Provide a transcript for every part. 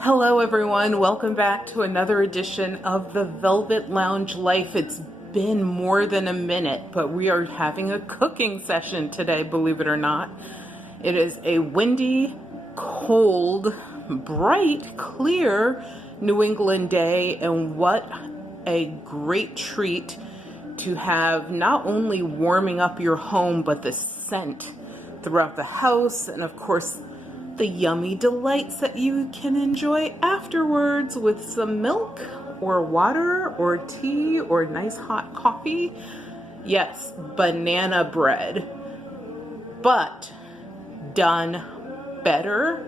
Hello everyone, welcome back to another edition of the Velvet Lounge Life. It's been more than a minute, but we are having a cooking session today, believe it or not. It is a windy, cold, bright, clear New England day, and what a great treat to have not only warming up your home, but the scent throughout the house, and of course the yummy delights that you can enjoy afterwards with some milk or water or tea or nice hot coffee. Yes, banana bread, but done better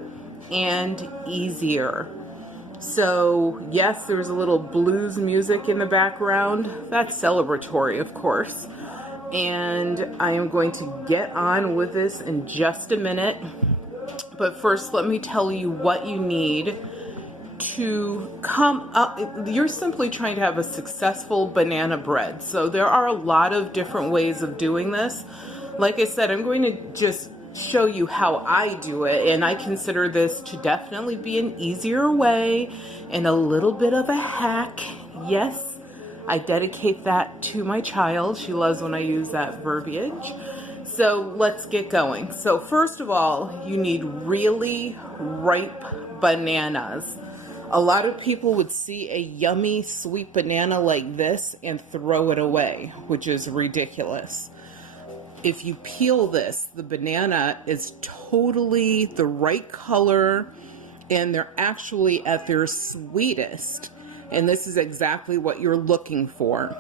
and easier. So yes, there's a little blues music in the background. That's celebratory, of course. And I am going to get on with this in just a minute. But first, let me tell you what you need to come up. You're simply trying to have a successful banana bread. So there are a lot of different ways of doing this. Like I said, I'm going to just show you how I do it. And I consider this to definitely be an easier way and a little bit of a hack. Yes, I dedicate that to my child. She loves when I use that verbiage. So let's get going. So first of all, you need really ripe bananas. A lot of people would see a yummy sweet banana like this and throw it away, which is ridiculous. If you peel this, the banana is totally the right color and they're actually at their sweetest. And this is exactly what you're looking for.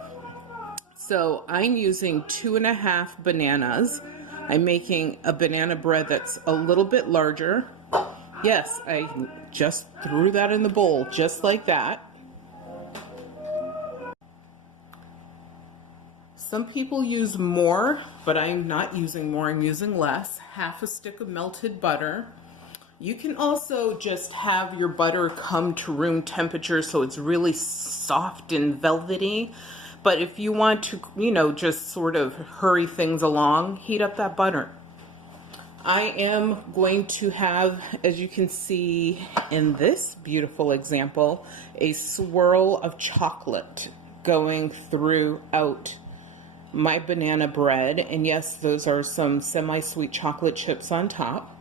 So I'm using 2.5 bananas. I'm making a banana bread that's a little bit larger. Yes, I just threw that in the bowl, just like that. Some people use more, but I'm not using more, I'm using less. Half a stick of melted butter. You can also just have your butter come to room temperature so it's really soft and velvety. But if you want to, just sort of hurry things along, heat up that butter. I am going to have, as you can see in this beautiful example, a swirl of chocolate going throughout my banana bread. And yes, those are some semi-sweet chocolate chips on top.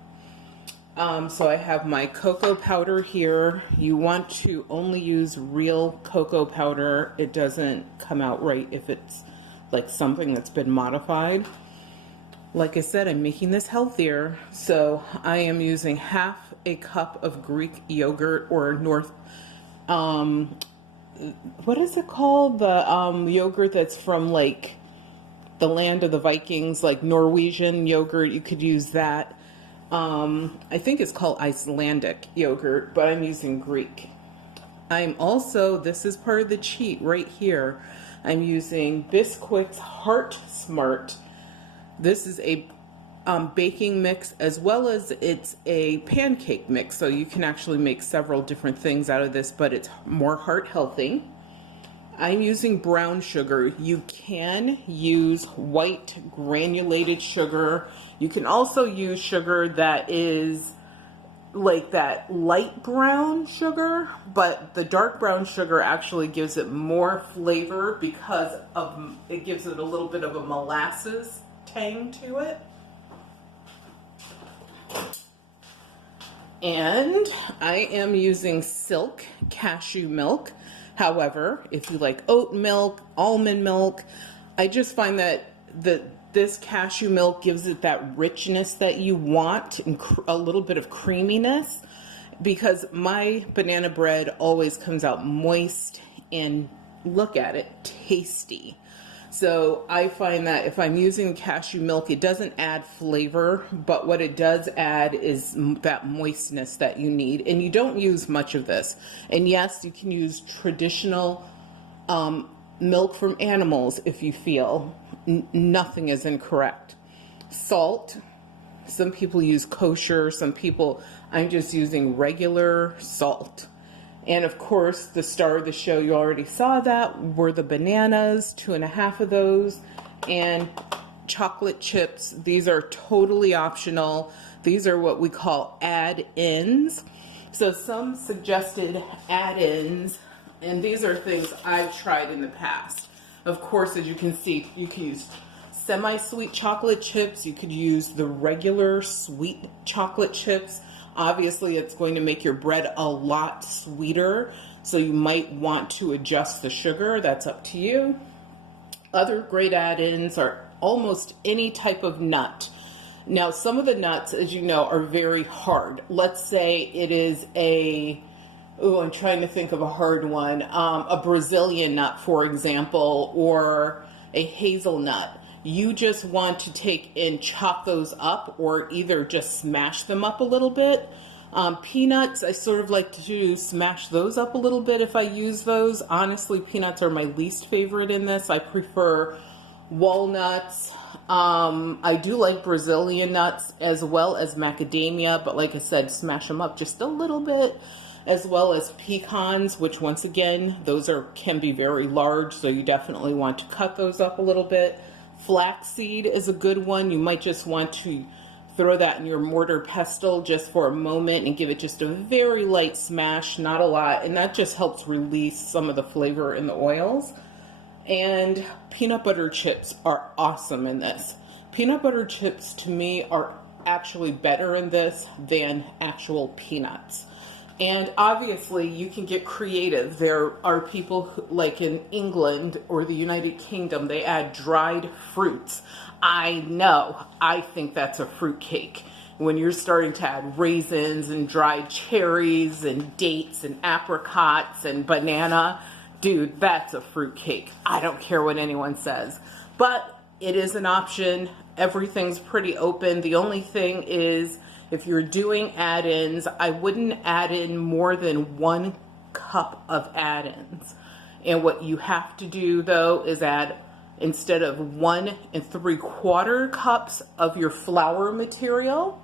So I have my cocoa powder here. You want to only use real cocoa powder. It doesn't come out right if it's like something that's been modified. Like I said, I'm making this healthier. So I am using half a cup of Greek yogurt or what is it called? The yogurt that's from like the land of the Vikings, like Norwegian yogurt. You could use that. I think it's called Icelandic yogurt, but I'm using Greek. I'm also, this is part of the cheat right here, I'm using Bisquick's Heart Smart. This is a baking mix as well as it's a pancake mix, so you can actually make several different things out of this, but it's more heart healthy. I'm using brown sugar. You can use white granulated sugar. You can also use sugar that is like that light brown sugar, but the dark brown sugar actually gives it more flavor because it gives it a little bit of a molasses tang to it. And I am using Silk cashew milk. However, if you like oat milk, almond milk, I just find that this cashew milk gives it that richness that you want and a little bit of creaminess, because my banana bread always comes out moist and, look at it, tasty. So I find that if I'm using cashew milk, it doesn't add flavor, but what it does add is that moistness that you need. And you don't use much of this. And yes, you can use traditional milk from animals if you feel. Nothing is incorrect. Salt. Some people use kosher. Some people, I'm just using regular salt. And of course, the star of the show, you already saw that, were the bananas, 2.5 of those, and chocolate chips. These are totally optional. These are what we call add-ins. So some suggested add-ins, and these are things I've tried in the past. Of course, as you can see, you can use semi-sweet chocolate chips. You could use the regular sweet chocolate chips. Obviously, it's going to make your bread a lot sweeter, so you might want to adjust the sugar. That's up to you. Other great add-ins are almost any type of nut. Now, some of the nuts, as you know, are very hard. Let's say it is I'm trying to think of a hard one, a Brazilian nut, for example, or a hazelnut. You just want to take and chop those up, or either just smash them up a little bit. Peanuts, I sort of like to smash those up a little bit if I use those. Honestly, peanuts are my least favorite in this. I prefer walnuts. I do like Brazilian nuts as well as macadamia, but like I said, smash them up just a little bit, as well as pecans, which once again, those can be very large, so you definitely want to cut those up a little bit. Flaxseed is a good one. You might just want to throw that in your mortar pestle just for a moment and give it just a very light smash, not a lot, and that just helps release some of the flavor in the oils. And peanut butter chips are awesome in this. Peanut butter chips to me are actually better in this than actual peanuts. And obviously you can get creative. There are people who, like in England or the United Kingdom, they add dried fruits. I know, I think that's a fruit cake. When you're starting to add raisins and dried cherries and dates and apricots and banana, dude, that's a fruit cake. I don't care what anyone says. But it is an option. Everything's pretty open. The only thing is, if you're doing add-ins, I wouldn't add in more than 1 cup of add-ins. And what you have to do though is add, instead of 1 3/4 cups of your flour material,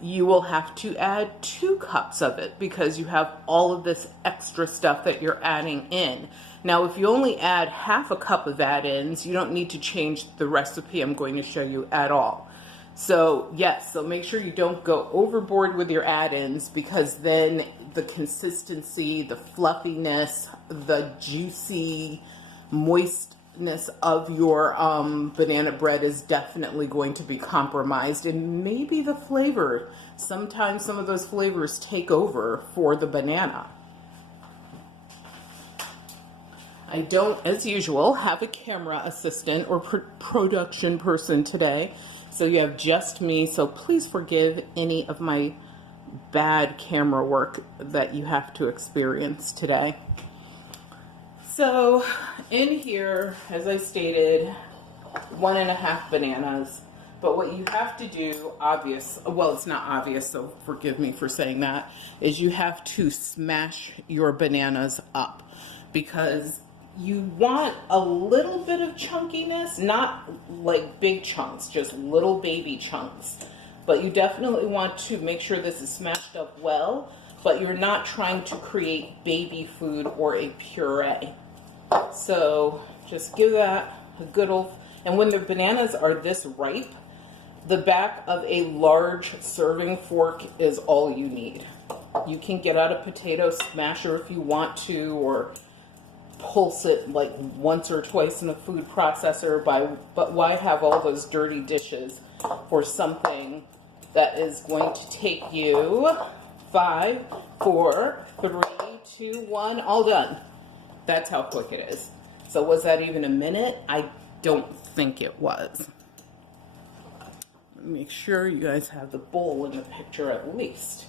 you will have to add 2 cups of it, because you have all of this extra stuff that you're adding in. Now, if you only add 1/2 cup of add-ins, you don't need to change the recipe I'm going to show you at all. So yes, so make sure you don't go overboard with your add-ins, because then the consistency, the fluffiness, the juicy moistness of your banana bread is definitely going to be compromised, and maybe the flavor. Sometimes some of those flavors take over for the banana. I don't, as usual, have a camera assistant or production person today. So you have just me, so please forgive any of my bad camera work that you have to experience today. So in here, as I stated, 1 1/2 bananas. But what you have to do, well, it's not obvious, so forgive me for saying that, is you have to smash your bananas up, because you want a little bit of chunkiness, not like big chunks, just little baby chunks. But you definitely want to make sure this is smashed up well, but you're not trying to create baby food or a puree. So just give that a good old, and when the bananas are this ripe, the back of a large serving fork is all you need. You can get out a potato smasher if you want to, or pulse it like once or twice in a food processor, but why have all those dirty dishes for something that is going to take you 5, 4, 3, 2, 1, all done. That's how quick it is. So was that even a minute? I don't think it was. Make sure you guys have the bowl in the picture at least.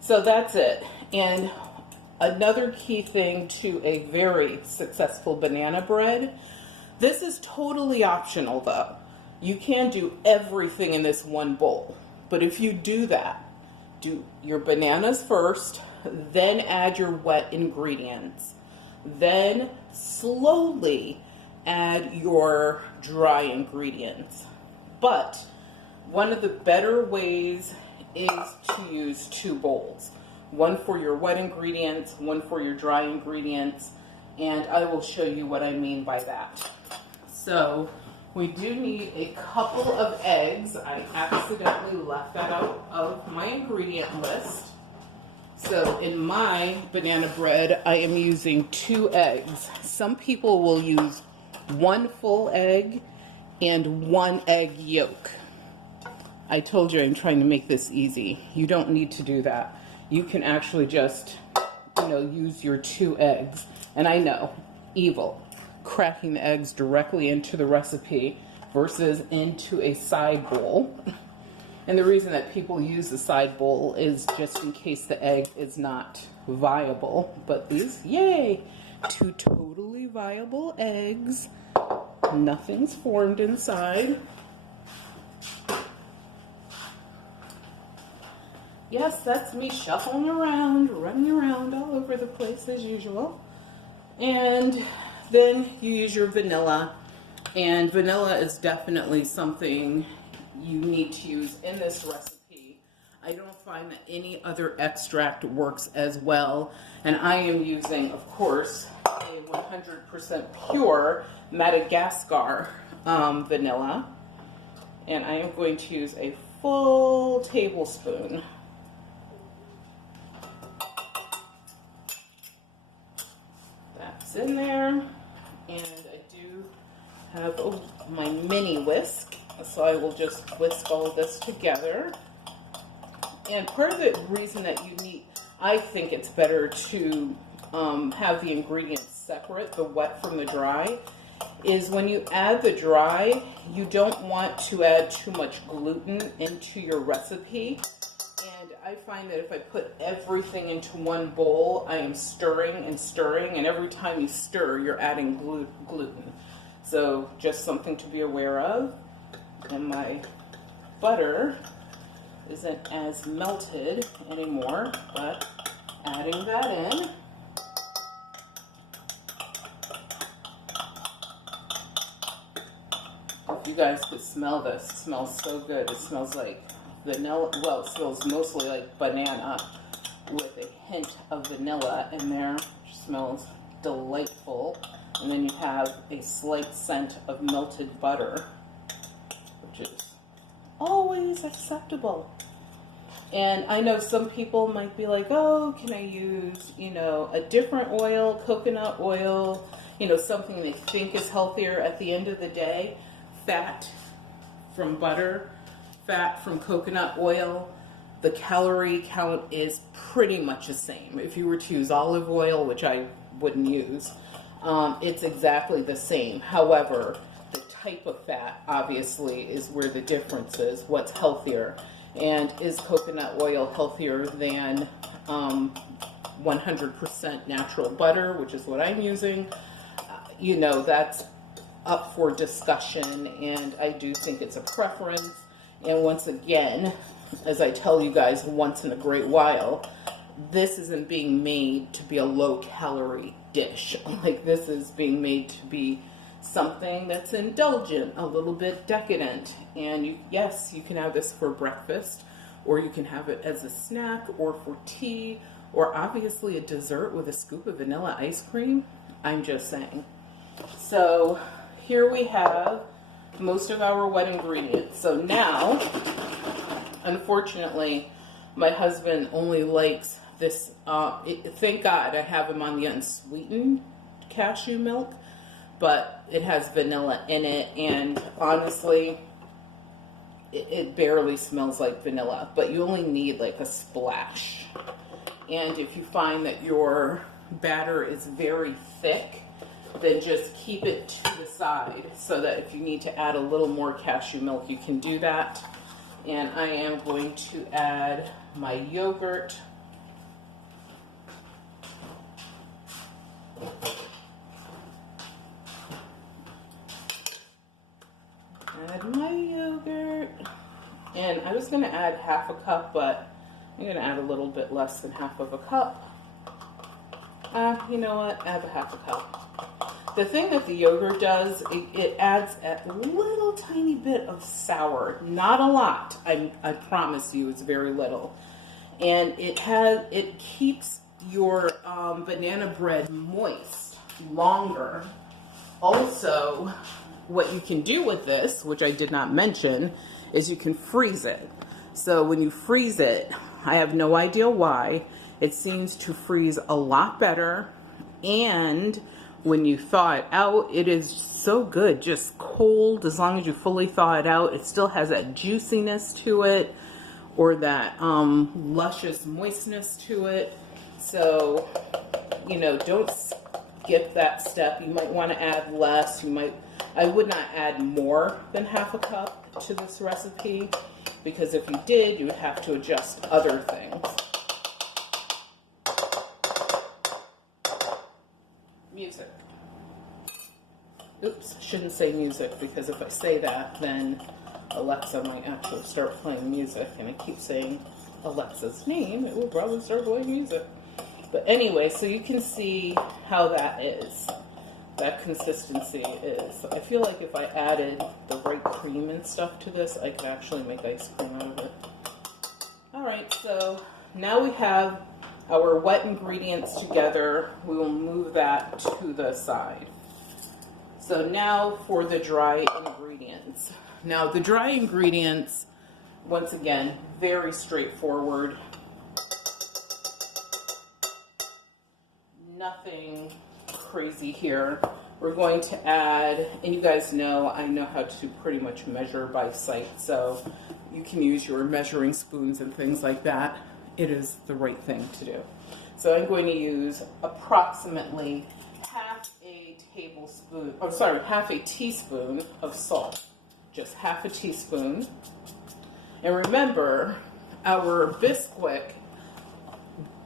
So that's it. And another key thing to a very successful banana bread, this is totally optional though. You can do everything in this one bowl, but if you do that, do your bananas first, then add your wet ingredients, then slowly add your dry ingredients. But one of the better ways is to use 2 bowls. One for your wet ingredients, one for your dry ingredients, and I will show you what I mean by that. So we do need a couple of eggs. I accidentally left that out of my ingredient list. So in my banana bread, I am using 2 eggs. Some people will use 1 full egg and 1 egg yolk. I told you I'm trying to make this easy. You don't need to do that. You can actually just, use your 2 eggs. And I know, evil, cracking the eggs directly into the recipe versus into a side bowl. And the reason that people use the side bowl is just in case the egg is not viable. But these, yay, 2 totally viable eggs. Nothing's formed inside. Yes, that's me shuffling around, running around all over the place as usual. And then you use your vanilla. And vanilla is definitely something you need to use in this recipe. I don't find that any other extract works as well. And I am using, of course, a 100% pure Madagascar vanilla. And I am going to use a full tablespoon. That's in there. And I do have my mini whisk. So I will just whisk all of this together. And part of the reason that you need, I think it's better to have the ingredients separate, the wet from the dry, is when you add the dry, you don't want to add too much gluten into your recipe. And I find that if I put everything into one bowl, I am stirring and stirring, and every time you stir, you're adding gluten. So just something to be aware of. And my butter isn't as melted anymore, but adding that in. If you guys could smell this, it smells so good. It smells like vanilla, well, it smells mostly like banana with a hint of vanilla in there, which smells delightful. And then you have a slight scent of melted butter, which is always acceptable. And I know some people might be like, oh, can I use, a different oil, coconut oil, something they think is healthier. At the end of the day, fat from butter, fat from coconut oil, the calorie count is pretty much the same. If you were to use olive oil, which I wouldn't use, it's exactly the same. However, the type of fat obviously is where the difference is, what's healthier. And is coconut oil healthier than 100% natural butter, which is what I'm using? That's up for discussion, and I do think it's a preference. And once again, as I tell you guys once in a great while, this isn't being made to be a low-calorie dish. Like, this is being made to be something that's indulgent, a little bit decadent. And yes, you can have this for breakfast, or you can have it as a snack, or for tea, or obviously a dessert with a scoop of vanilla ice cream. I'm just saying. So here we have most of our wet ingredients. So now, unfortunately, my husband only likes this, thank God I have him on the unsweetened cashew milk, but it has vanilla in it, and honestly, it barely smells like vanilla, but you only need like a splash. And if you find that your batter is very thick, then just keep it to the side so that if you need to add a little more cashew milk, you can do that. And I am going to add my yogurt. Add my yogurt. And I was going to add half a cup, but I'm going to add a little bit less than half of a cup. You know what? Add a half a cup. The thing that the yogurt does, it adds a little tiny bit of sour. Not a lot. I promise you, it's very little. And it keeps your banana bread moist longer. Also, what you can do with this, which I did not mention, is you can freeze it. So when you freeze it, I have no idea why, It seems to freeze a lot better, and when you thaw it out, it is so good, just cold. As long as you fully thaw it out, it still has that juiciness to it, or that luscious moistness to it. So, you know, don't skip that step. You might want to add less. I would not add more than half a cup to this recipe, because if you did, you would have to adjust other things. Music. Oops, shouldn't say music, because if I say that, then Alexa might actually start playing music, and I keep saying Alexa's name, it will probably start playing music. But anyway, so you can see how that is. That consistency is. I feel like if I added the right cream and stuff to this, I could actually make ice cream out of it. Alright, so now we have our wet ingredients together. We will move that to the side. So now for the dry ingredients. Now the dry ingredients, once again, very straightforward. Nothing crazy here. We're going to add, and you guys know I know how to pretty much measure by sight, so you can use your measuring spoons and things like that. It is the right thing to do. So I'm going to use approximately half a teaspoon of salt. Just half a teaspoon. And remember, our Bisquick,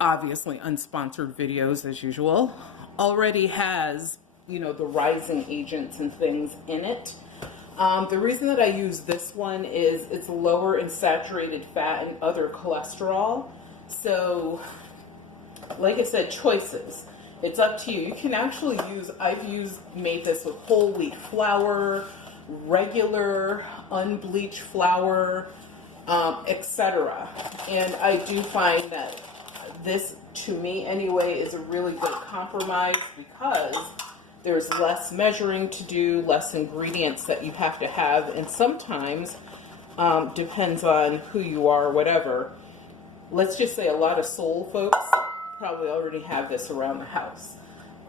obviously unsponsored videos as usual, already has, you know, the rising agents and things in it. The reason that I use this one is it's lower in saturated fat and other cholesterol. So, like I said, choices. It's up to you. You can actually use, made this with whole wheat flour, regular unbleached flour, etc. And I do find that this, to me anyway, is a really good compromise, because there's less measuring to do, less ingredients that you have to have, and sometimes, depends on who you are, whatever. Let's just say a lot of soul folks probably already have this around the house.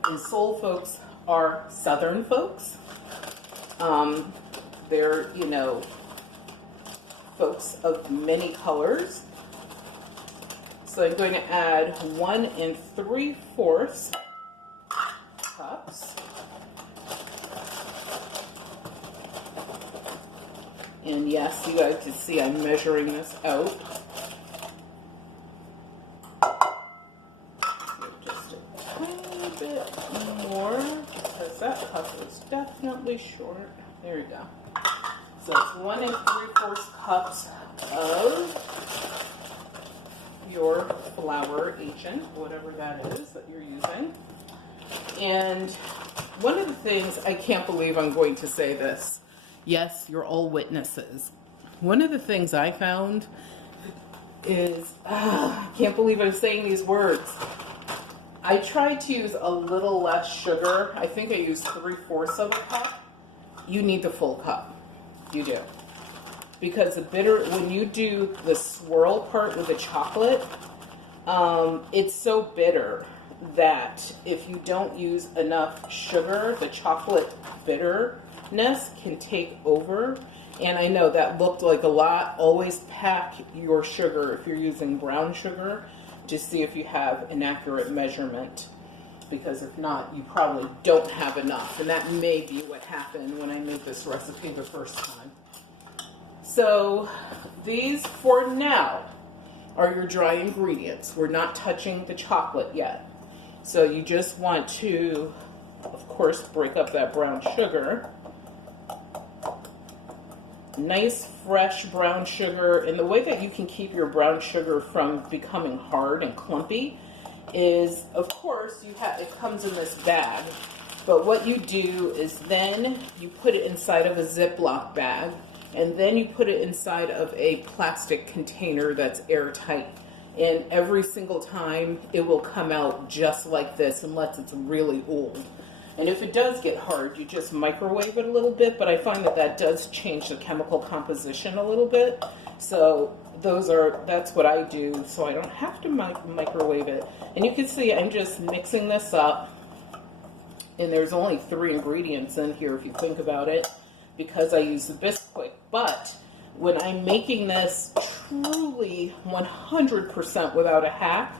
And soul folks are Southern folks. They're, you know, folks of many colors. So I'm going to add 1 3/4 cups. And yes, you guys can see I'm measuring this out. Just a tiny bit more, because that cup is definitely short. There we go. So it's 1 3/4 cups of your flour agent, whatever that is that you're using. And one of the things, I can't believe I'm going to say this. Yes, you're all witnesses. One of the things I found is, I can't believe I'm saying these words. I tried to use a little less sugar. I think I used 3/4 of a cup. You need the full cup. You do. Because the bitter, when you do the swirl part with the chocolate, it's so bitter that if you don't use enough sugar, the chocolate bitterness can take over. And I know that looked like a lot. Always pack your sugar if you're using brown sugar to see if you have an accurate measurement. Because if not, you probably don't have enough. And that may be what happened when I made this recipe the first time. So these, for now, are your dry ingredients. We're not touching the chocolate yet. So you just want to, of course, break up that brown sugar. Nice, fresh brown sugar. And the way that you can keep your brown sugar from becoming hard and clumpy is, of course, it comes in this bag. But what you do is then you put it inside of a Ziploc bag. And then you put it inside of a plastic container that's airtight. And every single time it will come out just like this, unless it's really old. And if it does get hard, you just microwave it a little bit, but I find that that does change the chemical composition a little bit. So that's what I do, so I don't have to microwave it. And you can see I'm just mixing this up, and there's only 3 ingredients in here if you think about it, because I use the Bisquick. But when I'm making this truly 100% without a hack,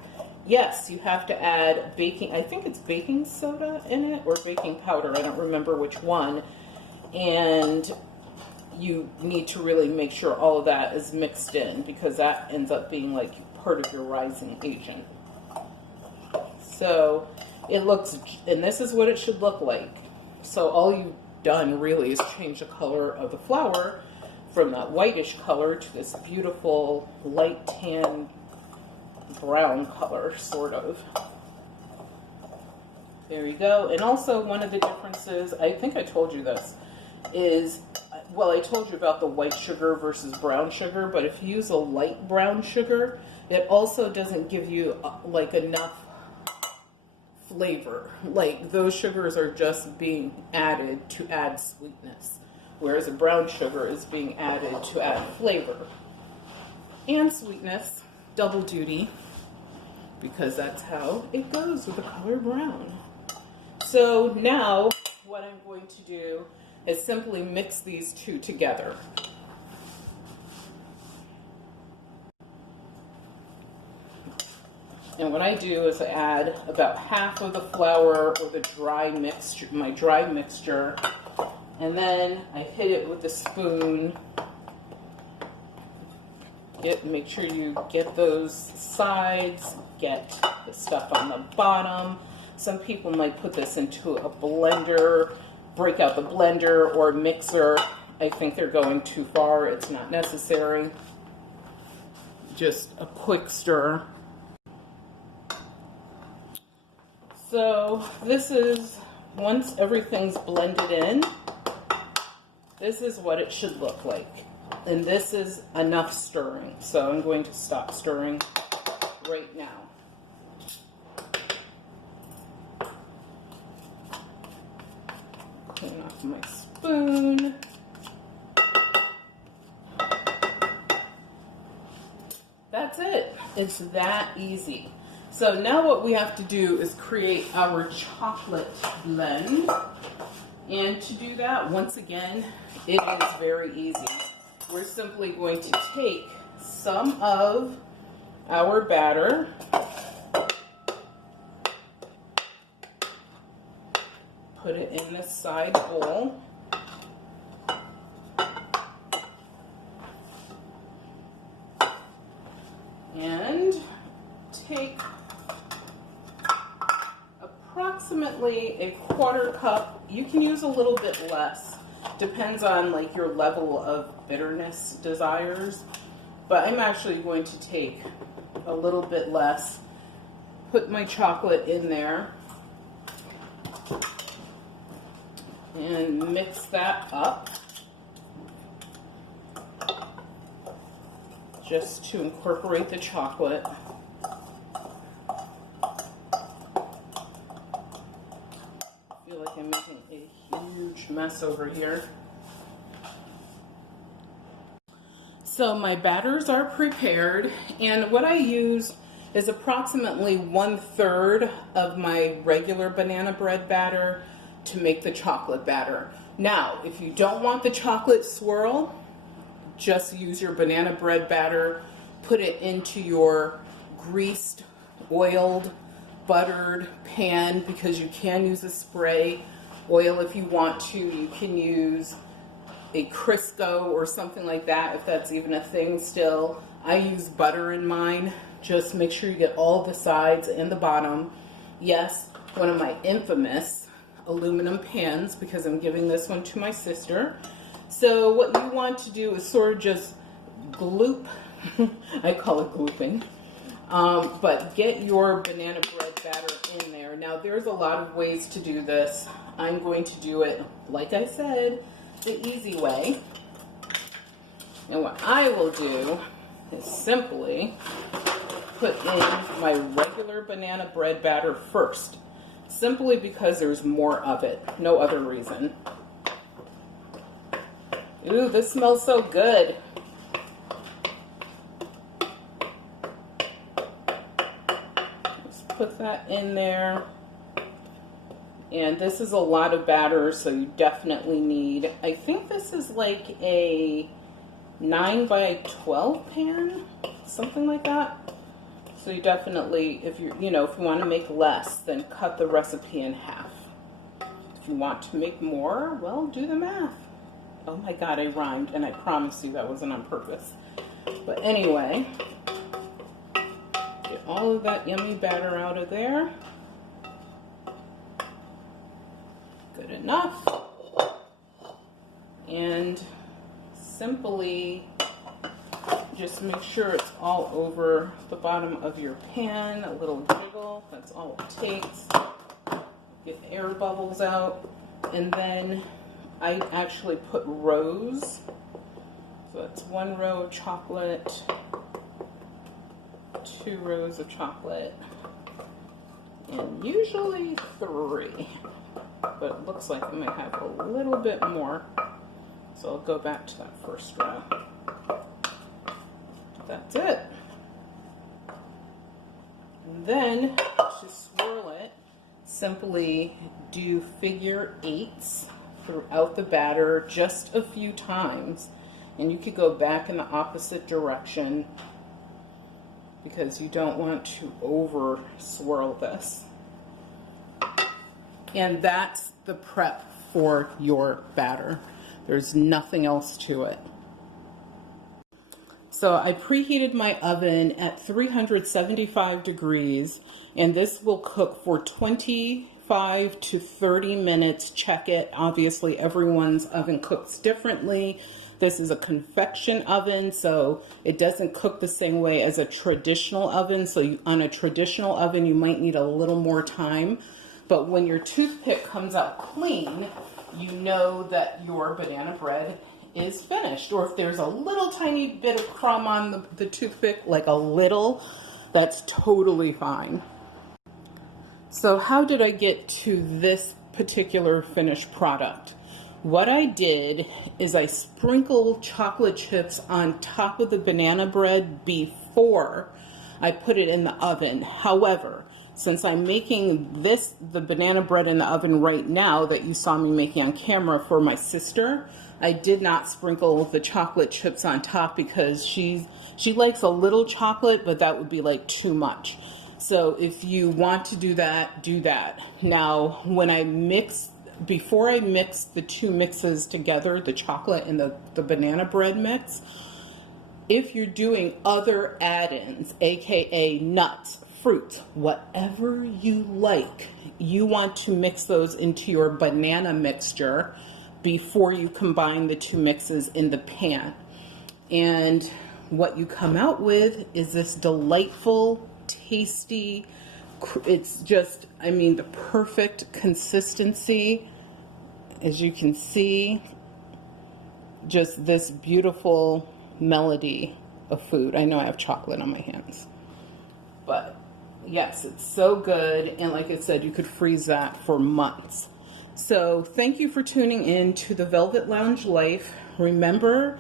yes, you have to add baking, I think it's baking soda in it, or baking powder, I don't remember which one. And you need to really make sure all of that is mixed in, because that ends up being like part of your rising agent. So it looks, and this is what it should look like. So all you've done really is change the color of the flour from that whitish color to this beautiful light tan brown color, sort of. There you go. And also one of the differences, I think I told you this, is, well, I told you about the white sugar versus brown sugar, but if you use a light brown sugar, it also doesn't give you like enough flavor. Like those sugars are just being added to add sweetness, whereas a brown sugar is being added to add flavor and sweetness, double duty, because that's how it goes with the color brown. So now what I'm going to do is simply mix these two together. And what I do is I add about half of the flour or the dry mixture, my dry mixture, and then I hit it with a spoon. Make sure you get those sides, get the stuff on the bottom. Some people might put this into a blender, break out the blender or mixer. I think they're going too far. It's not necessary. Just a quick stir. So this is, once everything's blended in, this is what it should look like. And this is enough stirring. So I'm going to stop stirring right now. Clean off my spoon. That's it. It's that easy. So now what we have to do is create our chocolate blend. And to do that, once again, it is very easy. We're simply going to take some of our batter, put it in the side bowl, and take approximately a 1/4 cup. You can use a little bit less, depends on like your level of bitterness desires, but I'm actually going to take a little bit less, put my chocolate in there, and mix that up just to incorporate the chocolate. I feel like I'm making a huge mess over here. So my batters are prepared, and what I use is approximately 1/3 of my regular banana bread batter to make the chocolate batter. Now, if you don't want the chocolate swirl, just use your banana bread batter, put it into your greased, oiled, buttered pan, because you can use a spray oil if you want to. You can use a Crisco or something like that, if that's even a thing still. I use butter in mine. Just make sure you get all the sides and the bottom. Yes, one of my infamous aluminum pans, because I'm giving this one to my sister. So what you want to do is sort of just gloop, I call it glooping, but get your banana bread batter in there. Now there's a lot of ways to do this. I'm going to do it, like I said, the easy way. And what I will do is simply put in my regular banana bread batter first, simply because there's more of it, no other reason. Ooh, this smells so good. put that in there. And this is a lot of batter, so you definitely need, I think this is like a 9 by 12 pan, something like that. So you definitely, if you want to make less, then cut the recipe in half. If you want to make more, well, do the math. Oh my God, I rhymed, and I promise you that wasn't on purpose. But anyway, get all of that yummy batter out of there. Good enough. And simply just make sure it's all over the bottom of your pan, a little jiggle, that's all it takes. Get the air bubbles out, and then I actually put rows. So that's 1 row of chocolate, 2 rows of chocolate, and usually 3. But it looks like I might have a little bit more. So I'll go back to that first row. That's it. And then to swirl it, simply do figure 8s throughout the batter just a few times. And you could go back in the opposite direction because you don't want to over swirl this. And that's the prep for your batter. There's nothing else to it. So I preheated my oven at 375 degrees, and this will cook for 25 to 30 minutes. Check it. Obviously, everyone's oven cooks differently. This is a convection oven, so it doesn't cook the same way as a traditional oven. So on a traditional oven, you might need a little more time. But when your toothpick comes out clean, you know that your banana bread is finished. Or if there's a little tiny bit of crumb on the toothpick, like a little, that's totally fine. So how did I get to this particular finished product? What I did is I sprinkled chocolate chips on top of the banana bread before I put it in the oven. However, since I'm making the banana bread in the oven right now that you saw me making on camera for my sister, I did not sprinkle the chocolate chips on top because she likes a little chocolate, but that would be like too much. So if you want to do that, do that. Now, before I mix the two mixes together, the chocolate and the banana bread mix, if you're doing other add-ins, aka nuts, fruits, whatever you like, you want to mix those into your banana mixture before you combine the two mixes in the pan. And what you come out with is this delightful, tasty, it's just, I mean, the perfect consistency. As you can see, just this beautiful melody of food. I know I have chocolate on my hands, but yes, it's so good. And like I said, you could freeze that for months. So thank you for tuning in to the Velvet Lounge Life. Remember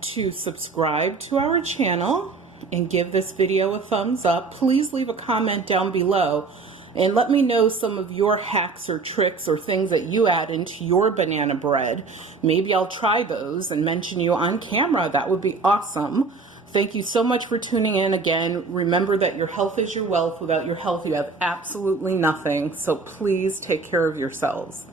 to subscribe to our channel and give this video a thumbs up. Please leave a comment down below and let me know some of your hacks or tricks or things that you add into your banana bread. Maybe I'll try those and mention you on camera. That would be awesome. Thank you so much for tuning in again. Remember that your health is your wealth. Without your health, you have absolutely nothing. So please take care of yourselves.